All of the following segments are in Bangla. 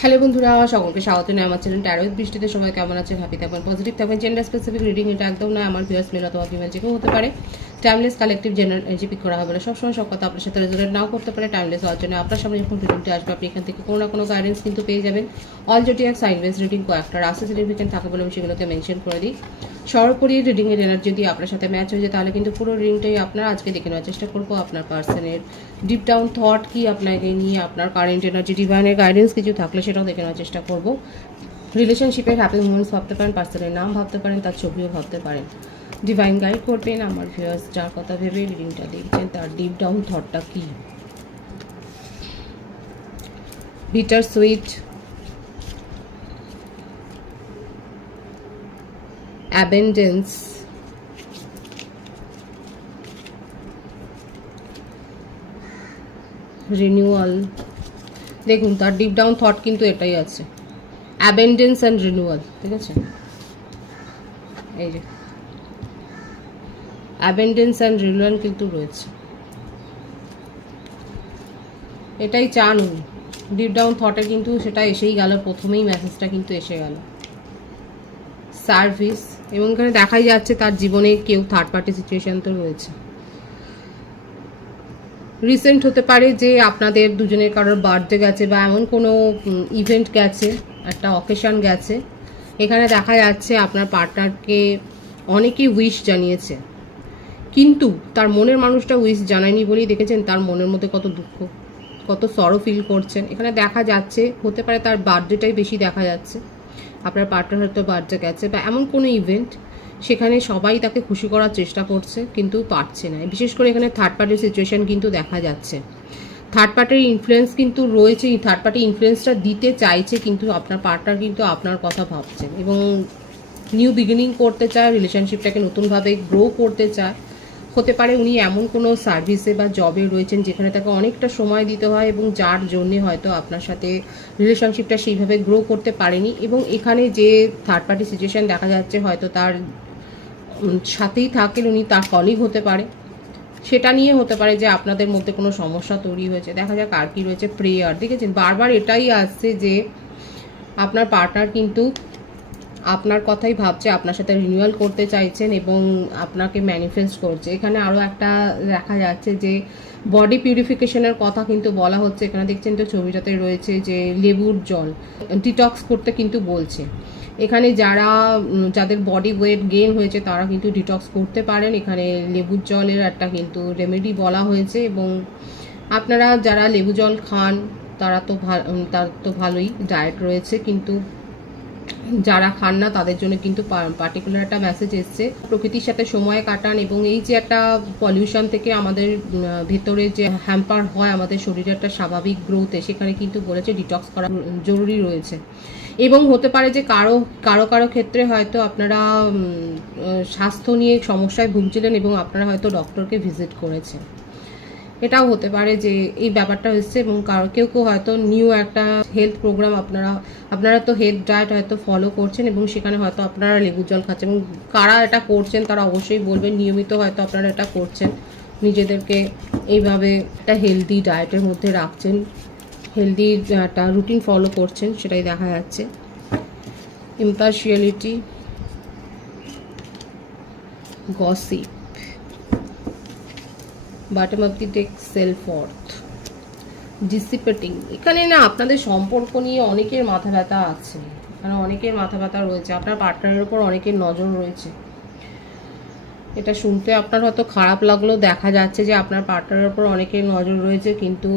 হ্যালো বন্ধুরা, সকলকে স্বাগত জানাই আমার চ্যানেল ট্যারো উইথ বৃষ্টিতে। সবাই কেমন আছেন? হ্যাপি থাকবেন, পজিটিভ থাকবেন। জেন্ডার স্পেসিফিক রিডিং এটা একদম নয়, আমার ভিউয়ার্স মেল অথবা ফিমেল যে কেউ হতে পারে। Timeless collective general energy pick করা হবে না, সবসময় সব কথা আপনার সাথে রেজোনেট নাও করতে পারে। টাইমলেস হওয়ার জন্য আপনার সামনে যখন রিডিংটা আসবে আপনি এখান থেকে কোনো না কোনো গাইডেন্স কিন্তু পেয়ে যাবেন। All zodiac sign base reading কয়েকটা রাশি সিগনিফিকেন্ট থাকে বলে আমি সেগুলোকে মেনশন করে দিই। সর্বোপরি রিডিংয়ের এনার্জি যদি আপনার সাথে ম্যাচ হয়ে যায় তাহলে কিন্তু পুরো রিডিংটাই আপনার আজকে দেখে নেওয়ার চেষ্টা করবো। আপনার পার্সনের ডিপ ডাউন থট কি, আপনাকে নিয়ে আপনার কারেন্ট এনার্জি, ডিভাইনের গাইডেন্স কিছু থাকলে সেটাও দেখে নেওয়ার চেষ্টা করবো। রিলেশনশিপের হ্যাপি মুমেন্টস ভাবতে পারেন, পার্সনের নাম ভাবতে পারেন, তার ছবিও ভাবতে পারেন। ডিভাইন গাইড করবেন আমার ভিউয়ার্স যার কথা ভেবে রিডিংটা দেখছেন তার ডিপ ডাউন থটটা কি। Bitter sweet, abundance, renewal. দেখুন তার ডিপ ডাউন থট কিন্তু এটাই আছে, অ্যাবেন্ডেন্স অ্যান্ড রিনিউয়াল। ঠিক আছে, এই যে অ্যাবেন্ডেন্স অ্যান্ড রিনিউয়াল কিন্তু রয়েছে, এটাই চান উনি ডিপ ডাউন থটে, কিন্তু সেটা এসেই গেল, প্রথমেই মেসেজটা কিন্তু এসে গেল। সার্ভিস, এবং এখানে দেখাই যাচ্ছে তার জীবনে কেউ থার্ড পার্টি সিচুয়েশন তো রয়েছে। রিসেন্ট হতে পারে যে আপনাদের দুজনের কারোর বার্থডে গেছে বা এমন কোনো ইভেন্ট গেছে, একটা অকেশন গেছে। এখানে দেখা যাচ্ছে আপনার পার্টনারকে অনেকেই উইশ জানিয়েছে, কিন্তু তার মনের মানুষটা উইশ জানায়নি বলেই দেখেছেন তার মনের মধ্যে কত দুঃখ, কত সরো ফিল করছেন। এখানে দেখা যাচ্ছে হতে পারে তার বার্থডেটাই বেশি দেখা যাচ্ছে, আপনার পার্টনার হয়তো বার্থডে গেছে বা এমন কোনো ইভেন্ট, সেখানে সবাই তাকে খুশি করার চেষ্টা করছে কিন্তু পারছে না। বিশেষ করে এখানে থার্ড পার্টির সিচুয়েশন কিন্তু দেখা যাচ্ছে, থার্ড পার্টির ইনফ্লুয়েন্স কিন্তু রয়েছে। থার্ড পার্টি ইনফ্লুয়েন্সটা দিতে চাইছে, কিন্তু আপনার পার্টনার কিন্তু আপনার কথা ভাবছেন এবং নিউ বিগিনিং করতে চায়, রিলেশনশিপটাকে নতুনভাবে গ্রো করতে চায়। হতে পারে উনি এমন কোনো সার্ভিসে বা জবে রয়েছেন যেখানে তাকে অনেকটা সময় দিতে হয় এবং যার জন্যে হয়তো আপনার সাথে রিলেশনশিপটা সেইভাবে গ্রো করতে পারেনি। এবং এখানে যে থার্ড পার্টি সিচুয়েশন দেখা যাচ্ছে হয়তো তার সাথেই থাকেন উনি, তার কলিগ হতে পারে, সেটা নিয়ে হতে পারে যে আপনাদের মধ্যে কোনো সমস্যা তৈরি হয়েছে। দেখা যাক আর কি রয়েছে। প্রেয়ার, দেখেছেন বারবার এটাই আসছে যে আপনার পার্টনার কিন্তু আপনার কথাই ভাবছে, আপনার সাথে রিনিউয়াল করতে চাইছেন এবং আপনাকে ম্যানিফেস্ট করছে। এখানে আরও একটা দেখা যাচ্ছে যে বডি পিউরিফিকেশনের কথা কিন্তু বলা হচ্ছে। এখানে দেখছেন তো ছবিটাতে রয়েছে যে লেবুর জল ডিটক্স করতে কিন্তু বলছে। এখানে যাদের বডি ওয়েট গেইন হয়েছে তারা কিন্তু ডিটক্স করতে পারেন। এখানে লেবুর জলের একটা কিন্তু রেমেডি বলা হয়েছে, এবং আপনারা যারা লেবু জল খান তার তো ভালোই ডায়েট রয়েছে, কিন্তু যারা খান না তাদের জন্য কিন্তু পার্টিকুলার একটা মেসেজ এসছে। প্রকৃতির সাথে সময় কাটান, এবং এই যে একটা পলিউশন থেকে আমাদের ভেতরে যে হ্যাম্পার হয় আমাদের শরীরের একটা স্বাভাবিক গ্রোথে, সেখানে কিন্তু বলেছে ডিটক্স করা জরুরি রয়েছে। এবং হতে পারে যে কারো কারো কারো ক্ষেত্রে হয়তো আপনারা স্বাস্থ্য নিয়ে সমস্যায় ভুগছিলেন এবং আপনারা হয়তো ডক্টরকে ভিজিট করেছেন, এটাও হতে পারে যে এই ব্যাপারটা হচ্ছে। এবং কেউ কেউ হয়তো নিউ একটা হেলথ প্রোগ্রাম আপনারা তো হেলথ ডায়েট হয়তো ফলো করছেন এবং সেখানে হয়তো আপনারা লেবু জল খাচ্ছেন, এবং কারা এটা করছেন তারা অবশ্যই বলবেন। নিয়মিত হয়তো আপনারা এটা করছেন, নিজেদেরকে এইভাবে একটা হেলদি ডায়েটের মধ্যে রাখছেন, হেলদি একটা রুটিন ফলো করছেন, সেটাই দেখা যাচ্ছে। Impartiality, gossip, bottom of the deck, self worth, dissipating. এখানে না আপনাদের সম্পর্ক নিয়ে অনেকের মাথা ব্যথা আছে, এখানে অনেকের মাথা ব্যথা রয়েছে, আপনার পার্টনারের উপর অনেকের নজর রয়েছে। এটা শুনতে আপনার হয়তো খারাপ লাগলেও দেখা যাচ্ছে যে আপনার পার্টনারের উপর অনেকের নজর রয়েছে, কিন্তু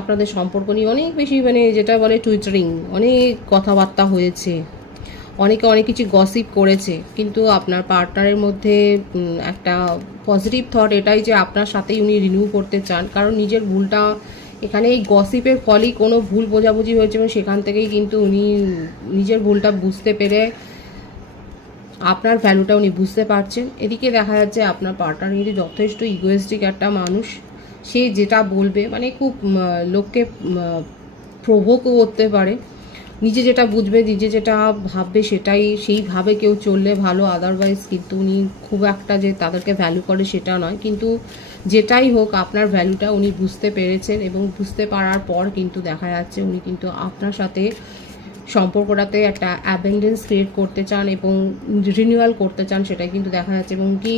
আপনাদের সম্পর্ক নিয়ে অনেক বেশি যেটা বলে টুইটারিং, অনেক কথাবার্তা হয়েছে, অনেকে অনেক কিছু গসিপ করেছে, কিন্তু আপনার পার্টনারের মধ্যে একটা পজিটিভ থট এটাই যে আপনার সাথেই উনি রিনিউ করতে চান, কারণ নিজের ভুলটা এখানে এই গসিপের ফলেই কোনো ভুল বোঝাবুঝি হয়েছে এবং সেখান থেকেই কিন্তু উনি নিজের ভুলটা বুঝতে পেরে আপনার ভ্যালুটা উনি বুঝতে পারছেন। এদিকে দেখা যাচ্ছে আপনার পার্টনার কিন্তু যথেষ্ট ইগোয়েস্টিক একটা মানুষ, সে যেটা বলবে খুব লোককে প্রভোকও করতে পারে, নিজে যেটা বুঝবে নিজে যেটা ভাববে সেইভাবে কেউ চললে ভালো। আদারওয়াইজ কিন্তু উনি খুব একটা যে তাদেরকে ভ্যালু করে সেটা নয়, কিন্তু যেটাই হোক আপনার ভ্যালুটা উনি বুঝতে পেরেছেন, এবং বুঝতে পারার পর কিন্তু দেখা যাচ্ছে উনি কিন্তু আপনার সাথে সম্পর্কটাতে একটা অ্যাবেন্ডেন্স ক্রিয়েট করতে চান এবং রিনিউয়াল করতে চান, সেটাই কিন্তু দেখা যাচ্ছে। এবং কি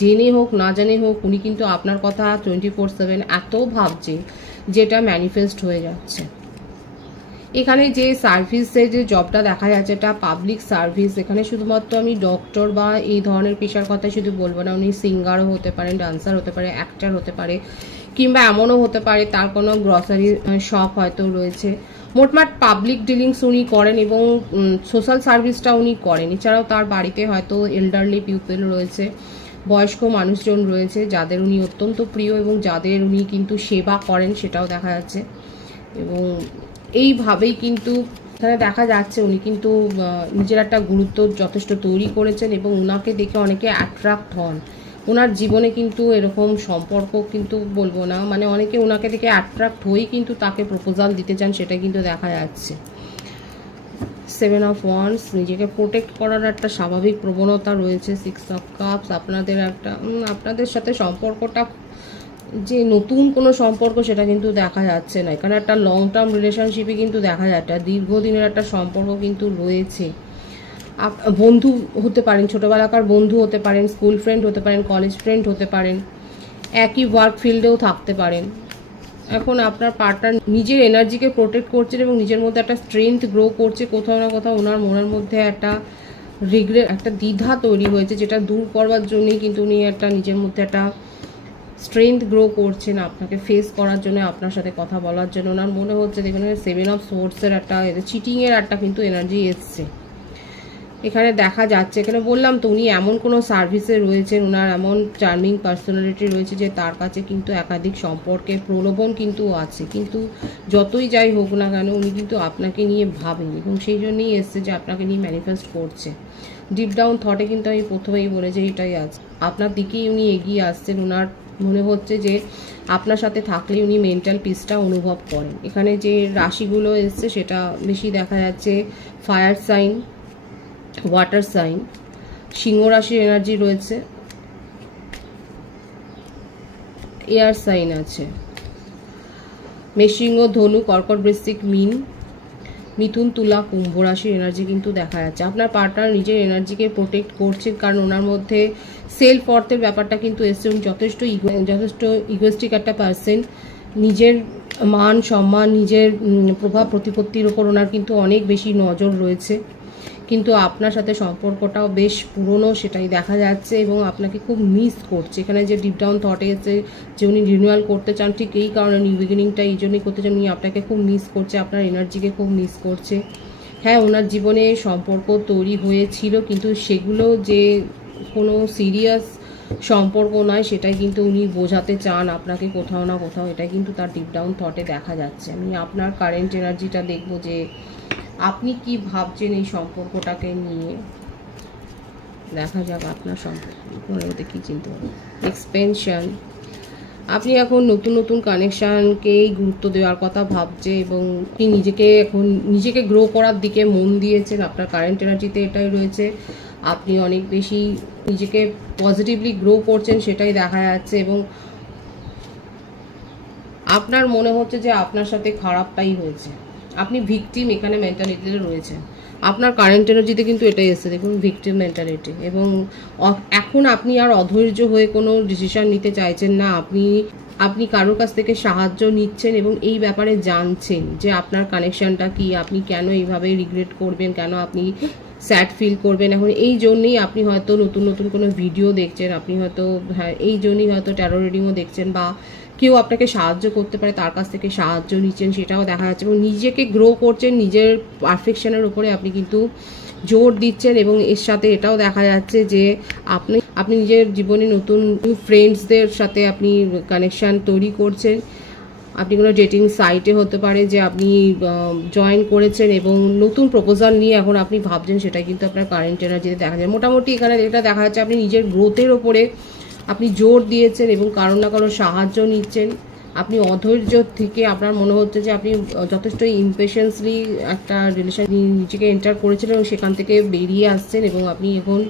জেনে হোক না জেনে হোক উনি কিন্তু আপনার কথা 24/7 এত ভাবছে যেটা ম্যানিফেস্ট হয়ে যাচ্ছে। এখানে যে সার্ভিসের যে জবটা দেখা যাচ্ছে এটা পাবলিক সার্ভিস। এখানে শুধুমাত্র আমি ডক্টর বা এই ধরনের পেশার কথা শুধু বলবো না, উনি সিঙ্গারও হতে পারেন, ডান্সার হতে পারে, অ্যাক্টার হতে পারে, কিংবা এমনও হতে পারে তার কোনো গ্রসারি শপ হয়তো রয়েছে। মোটমাট পাবলিক ডিলিংস উনি করেন এবং সোশ্যাল সার্ভিসটা উনি করেন। এছাড়াও তার বাড়িতে হয়তো এল্ডারলি পিপল রয়েছে, বয়স্ক মানুষজন রয়েছে যাদের উনি অত্যন্ত প্রিয় এবং যাদের উনি কিন্তু সেবা করেন, সেটাও দেখা যাচ্ছে। এবং এইভাবেই কিন্তু এখানে দেখা যাচ্ছে উনি কিন্তু নিজের একটা গুরুত্ব যথেষ্ট তৈরি করেছেন এবং ওনাকে দেখে অনেকে অ্যাট্রাক্ট হন। ওনার জীবনে কিন্তু এরকম সম্পর্ক কিন্তু বলবো না, মানে অনেকে ওনাকে দেখে অ্যাট্রাক্ট হয়েই কিন্তু তাকে প্রপোজাল দিতে চান, সেটা কিন্তু দেখা যাচ্ছে। 7 অফ ওয়ান্ডস, নিজেকে প্রোটেক্ট করার একটা স্বাভাবিক প্রবণতা রয়েছে। 6 অফ কাপস, আপনাদের সাথে সম্পর্কটা যে নতুন কোনো সম্পর্ক সেটা কিন্তু দেখা যাচ্ছে না। এখানে একটা লং টার্ম রিলেশনশিপে কিন্তু দেখা যায় একটা দীর্ঘদিনের একটা সম্পর্ক কিন্তু রয়েছে। বন্ধু হতে পারেন, ছোটোবেলাকার বন্ধু হতে পারেন, স্কুল ফ্রেন্ড হতে পারেন, কলেজ ফ্রেন্ড হতে পারেন, একই ওয়ার্ক ফিল্ডেও থাকতে পারেন। এখন আপনার পার্টনার নিজের এনার্জিকে প্রোটেক্ট করছেন এবং নিজের মধ্যে একটা স্ট্রেংথ গ্রো করছে। কোথাও না কোথাও ওনার মনের মধ্যে একটা রিগ্রেট, একটা দ্বিধা তৈরি হয়েছে, যেটা দূর করবার জন্যই কিন্তু উনি একটা নিজের মধ্যে একটা স্ট্রেংথ গ্রো করছেন আপনাকে ফেস করার জন্য, আপনার সাথে কথা বলার জন্য। ওনার মনে হচ্ছে দেখুন 7 অফ সোর্সের একটা চিটিংয়ের একটা কিন্তু এনার্জি এসছে এখানে দেখা যাচ্ছে। এখানে বললাম তো উনি এমন কোনো সার্ভিসে রয়েছেন, ওনার এমন চার্মিং পার্সোনালিটি রয়েছে যে তার কাছে কিন্তু একাধিক সম্পর্কের প্রলোভন কিন্তু আছে। কিন্তু যতই যাই হোক না কেন উনি কিন্তু আপনাকে নিয়ে ভাবেন এবং সেই জন্যই এসছে যে আপনাকে নিয়ে ম্যানিফেস্ট করছে। ডিপ ডাউন থটে কিন্তু আমি প্রথমেই বলেছি এটাই আছে, আপনার দিকেই উনি এগিয়ে আসছেন। ওনার মনে হচ্ছে যে আপনার সাথে থাকলে উনি মেন্টাল পিসটা অনুভব করেন। এখানে যে রাশিগুলো এসছে সেটা বেশি দেখা যাচ্ছে ফায়ার সাইন, ওয়াটার সাইন, সিংহ রাশির এনার্জি রয়েছে, এয়ার সাইন আছে, মেষিংহ, ধনু, কর্কট, বৃশ্চিক, মীন, মিথুন, তুলা, কুম্ভ রাশির এনার্জি কিন্তু দেখা যাচ্ছে। আপনার পার্টনার নিজের এনার্জিকে প্রোটেক্ট করছেন কারণ ওনার মধ্যে সেলফ অর্থের ব্যাপারটা কিন্তু এসছে। যথেষ্ট ইগোয়েস্টিক একটা পার্সন, নিজের মান সম্মান, নিজের প্রভাব প্রতিপত্তির ওপর ওনার কিন্তু অনেক বেশি নজর রয়েছে। কিন্তু আপনার সাথে সম্পর্কটাও বেশ পুরনো, সেটাই দেখা যাচ্ছে এবং আপনাকে খুব মিস করছে। এখানে যে ডিপ ডাউন থটে এসে যে উনি রিনিউয়াল করতে চান, ঠিক এই কারণে নিউ বিগিনিংটা এই জন্যই করতে চান। উনি আপনাকে খুব মিস করছে, আপনার এনার্জিকে খুব মিস করছে। হ্যাঁ, ওনার জীবনে সম্পর্ক তৈরি হয়েছিল কিন্তু সেগুলো যে কোনো সিরিয়াস সম্পর্ক নয়, সেটাই কিন্তু উনি বোঝাতে চান আপনাকে কোথাও না কোথাও। এটাই কিন্তু তার ডিপ ডাউন থটে দেখা যাচ্ছে। আমি আপনার কারেন্ট এনার্জিটা দেখব যে আপনি কি ভাবছেন এই সম্পর্কটাকে নিয়ে। দেখা যাক আপনার সম্পর্কে কী চিন্তা হবে। এক্সপেনশন, আপনি এখন নতুন নতুন কানেকশানকেই গুরুত্ব দেওয়ার কথা ভাবছে এবং আপনি নিজেকে গ্রো করার দিকে মন দিয়েছেন। আপনার কারেন্ট এনার্জিতে এটাই রয়েছে, আপনি অনেক বেশি নিজেকে পজিটিভলি গ্রো করছেন, সেটাই দেখা যাচ্ছে। এবং আপনার মনে হচ্ছে যে আপনার সাথে খারাপটাই হয়েছে, আপনি ভিকটিম এখানে মেন্টালিটিতে রয়েছেন। আপনার কারেন্ট এনার্জিতে কিন্তু এটাই এসছে, দেখুন ভিকটিম মেন্টালিটি। এবং এখন আপনি আর অধৈর্য হয়ে কোনো ডিসিশন নিতে চাইছেন না, আপনি কারোর কাছ থেকে সাহায্য নিচ্ছেন এবং এই ব্যাপারে জানছেন যে আপনার কানেকশানটা কি, আপনি কেন এইভাবে রিগ্রেট করবেন, কেন আপনি স্যাড ফিল করবেন। এখন এই জন্যেই আপনি হয়তো নতুন নতুন কোনো ভিডিও দেখছেন, আপনি হয়তো এই জন্যই হয়তো ট্যারো রিডিংও দেখছেন, বা কেউ আপনাকে সাহায্য করতে পারে তার কাছ থেকে সাহায্য নিচ্ছেন, সেটাও দেখা যাচ্ছে। এবং নিজেকে গ্রো করছেন, নিজের পারফেকশনের উপরে আপনি কিন্তু জোর দিচ্ছেন। এবং এর সাথে এটাও দেখা যাচ্ছে যে আপনি নিজের জীবনে নতুন ফ্রেন্ডসদের সাথে আপনি কানেকশান তৈরি করছেন। আপনি কোনো ডেটিং সাইটে হতে পারে যে আপনি জয়েন করেছেন এবং নতুন প্রপোজাল নিয়ে এখন আপনি ভাবছেন, সেটাই কিন্তু আপনার কারেন্ট এনার্জিতে দেখা যায়। মোটামুটি এখানে এটা দেখা যাচ্ছে আপনি নিজের গ্রোথের ওপরে আপনি জোর দিয়েছেন এবং কারো না কারো সাহায্য নিচ্ছেন। আপনি অধৈর্য থেকে আপনার মনে হচ্ছে যে আপনি যথেষ্ট ইমপেশেন্সলি একটা রিলেশন নিজেকে এন্টার করেছিলেন এবং সেখান থেকে বেরিয়ে আসছেন এবং আপনি এখন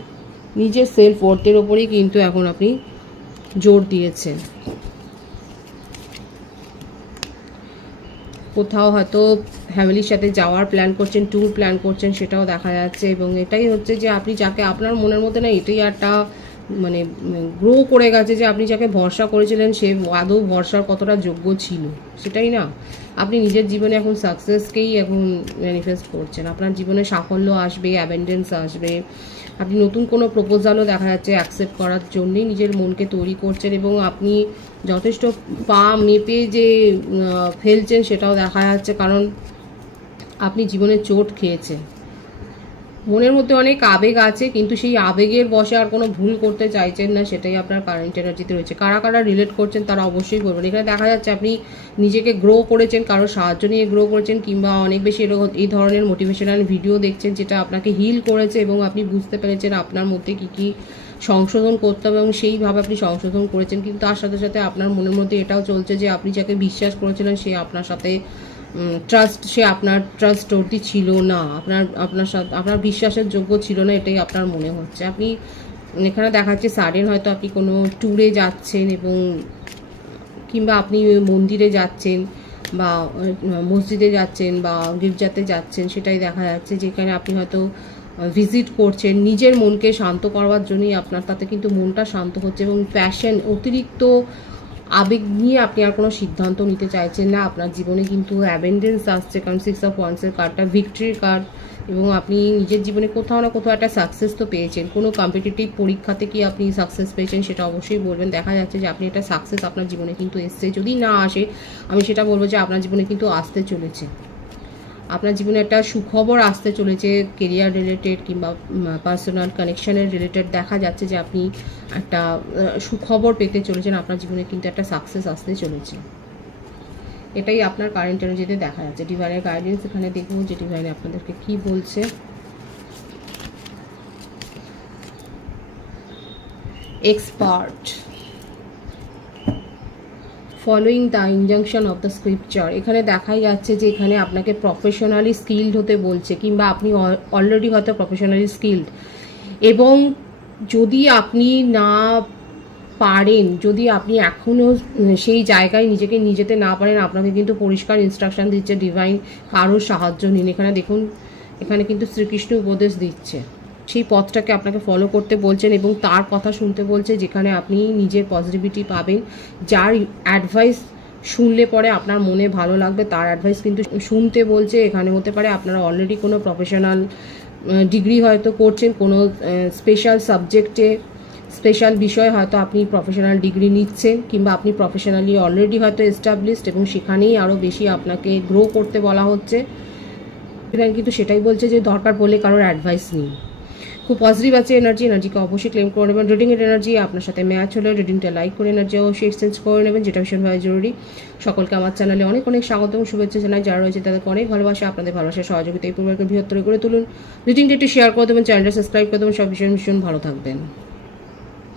নিজের সেলফ ওয়ার্থের ওপরেই কিন্তু এখন আপনি জোর দিয়েছে। কোথাও হয়তো ফ্যামিলির সাথে যাওয়ার প্ল্যান করছেন, ট্যুর প্ল্যান করছেন, সেটাও দেখা যাচ্ছে। এবং এটাই হচ্ছে যে আপনি যাকে আপনার মনের মধ্যে না এটাই একটা মানে গ্রো করে গেছে যে আপনি যাকে ভরসা করেছিলেন সে আদৌ ভরসার কতটা যোগ্য ছিল, সেটাই না। আপনি নিজের জীবনে এখন সাকসেসকেই এখন ম্যানিফেস্ট করছেন। আপনার জীবনে সাফল্য আসবে, অ্যাবেন্ডেন্স আসবে। আপনি নতুন কোনো প্রপোজালও দেখা যাচ্ছে অ্যাকসেপ্ট করার জন্যই নিজের মনকে তৈরি করছেন। এবং আপনি যথেষ্ট পা মেপে যে ফেলছেন সেটাও দেখা যাচ্ছে, কারণ আপনি জীবনে চোট খেয়েছেন। মনের মধ্যে অনেক আবেগ আছে, কিন্তু সেই আবেগের বশে আর কোনো ভুল করতে চাইছেন না, সেটাই আপনার কারেন্ট এনার্জিতে রয়েছে। কারা কারা রিলেট করছেন তারা অবশ্যই বলবেন। এখানে দেখা যাচ্ছে আপনি নিজেকে গ্রো করেছেন, কারোর সাহায্য নিয়ে গ্রো করেছেন, কিংবা অনেক বেশি এরকম এই ধরনের মোটিভেশনাল ভিডিও দেখছেন যেটা আপনাকে হিল করেছে এবং আপনি বুঝতে পেরেছেন আপনার মধ্যে কী কী সংশোধন করতে হবে এবং সেইভাবে আপনি সংশোধন করেছেন। কিন্তু তার সাথে সাথে আপনার মনের মধ্যে এটাও চলছে যে আপনি যাকে বিশ্বাস করেছিলেন সে আপনার সাথে সে আপনার ট্রাস্টওয়ার্দি ছিল না, আপনার সাথে আপনার বিশ্বাসের যোগ্য ছিল না, এটাই আপনার মনে হচ্ছে। আপনি এখানে দেখাচ্ছে সাডেন হয়তো আপনি কোনো ট্যুরে যাচ্ছেন এবং কিংবা আপনি মন্দিরে যাচ্ছেন বা মসজিদে যাচ্ছেন বা গির্জাতে যাচ্ছেন, সেটাই দেখা যাচ্ছে। যেখানে আপনি হয়তো ভিজিট করছেন নিজের মনকে শান্ত করবার জন্যই, আপনার তাতে কিন্তু মনটা শান্ত হচ্ছে। এবং প্যাশন, অতিরিক্ত আবেগ নিয়ে আপনি আর কোনো সিদ্ধান্ত নিতে চাইছেন না। আপনার জীবনে কিন্তু অ্যাবেন্ডেন্স আসছে, কারণ 6 অফ ওয়ান্সের কার্ডটা ভিক্টরির কার্ড। এবং আপনি নিজের জীবনে কোথাও না কোথাও একটা সাকসেস তো পেয়েছেন। কোনো কম্পিটিটিভ পরীক্ষাতে কি আপনি সাকসেস পেয়েছেন সেটা অবশ্যই বলবেন। দেখা যাচ্ছে যে আপনি একটা সাকসেস আপনার জীবনে কিন্তু এসছে। যদি না আসে আমি সেটা বলবো যে আপনার জীবনে কিন্তু আসতে চলেছে। আপনার জীবনে একটা সুখবর আসতে চলেছে, কেরিয়ার রিলেটেড কিংবা পার্সোনাল কানেকশনের রিলেটেড। দেখা যাচ্ছে যে আপনি একটা সুখবর পেতে চলেছেন, আপনার জীবনে কিন্তু একটা সাকসেস আসতে চলেছে। এটাই আপনার কারেন্ট এনার্জিতে দেখা যাচ্ছে। ডিভাইনের গাইডেন্স এখানে দেখবো যে ডিভাইন আপনাদেরকে কি বলছে। Expert, following the injunction of the scripture. এখানে দেখাই যাচ্ছে যে এখানে আপনাকে প্রফেশনালি স্কিল্ড হতে বলছে, কিংবা আপনি অলরেডি হয়তো প্রফেশনালি স্কিল্ড। এবং যদি আপনি না পারেন, যদি আপনি এখনও সেই জায়গায় নিজেকে নিয়ে যেতে না পারেন, আপনাকে কিন্তু পরিষ্কার ইনস্ট্রাকশন দিচ্ছে ডিভাইন, কারোর সাহায্য নিন। এখানে দেখুন, এখানে কিন্তু শ্রীকৃষ্ণ উপদেশ দিচ্ছে, সেই পথটাকে আপনাকে ফলো করতে বলছেন এবং তার কথা শুনতে বলছে, যেখানে আপনি নিজের পজিটিভিটি পাবেন। যার অ্যাডভাইস শুনলে পরে আপনার মনে ভালো লাগবে, তার অ্যাডভাইস কিন্তু শুনতে বলছে। এখানে হতে পারে আপনারা অলরেডি কোনো প্রফেশনাল ডিগ্রি হয়তো করছেন, কোনো স্পেশাল সাবজেক্টে, স্পেশাল বিষয় হয়তো আপনি প্রফেশনাল ডিগ্রি নিচ্ছেন, কিংবা আপনি প্রফেশনালি অলরেডি হয়তো এস্টাবলিশড এবং সেখানেই আরও বেশি আপনাকে গ্রো করতে বলা হচ্ছে। এখানে কিন্তু সেটাই বলছে যে দরকার পড়লে কারোর অ্যাডভাইস নিন। খুব পজিটিভ আছে এনার্জিকে অবশ্যই ক্লেম করে নেবেন। রিডিংয়ের এনার্জি আপনার সাথে ম্যাচ হলে রিডিংটা লাইক করে এনার্জি অবশ্যই এক্সচেঞ্জ করে নেবেন, যেটা ভীষণভাবে জরুরি। সকলকে আমার চ্যানেলে অনেক অনেক স্বাগত এবং শুভেচ্ছা জানাই। যারা রয়েছে তাদেরকে অনেক ভালোবাসা, আপনাদের ভালোবাসার সহযোগিতা এই পরিবারকে বৃহত্তর করে তুলুন। রিডিংটা একটু শেয়ার করে দেবেন, চ্যানেলটা সাবস্ক্রাইব করে দেবেন। সব ভীষণ ভীষণ ভালো থাকবেন।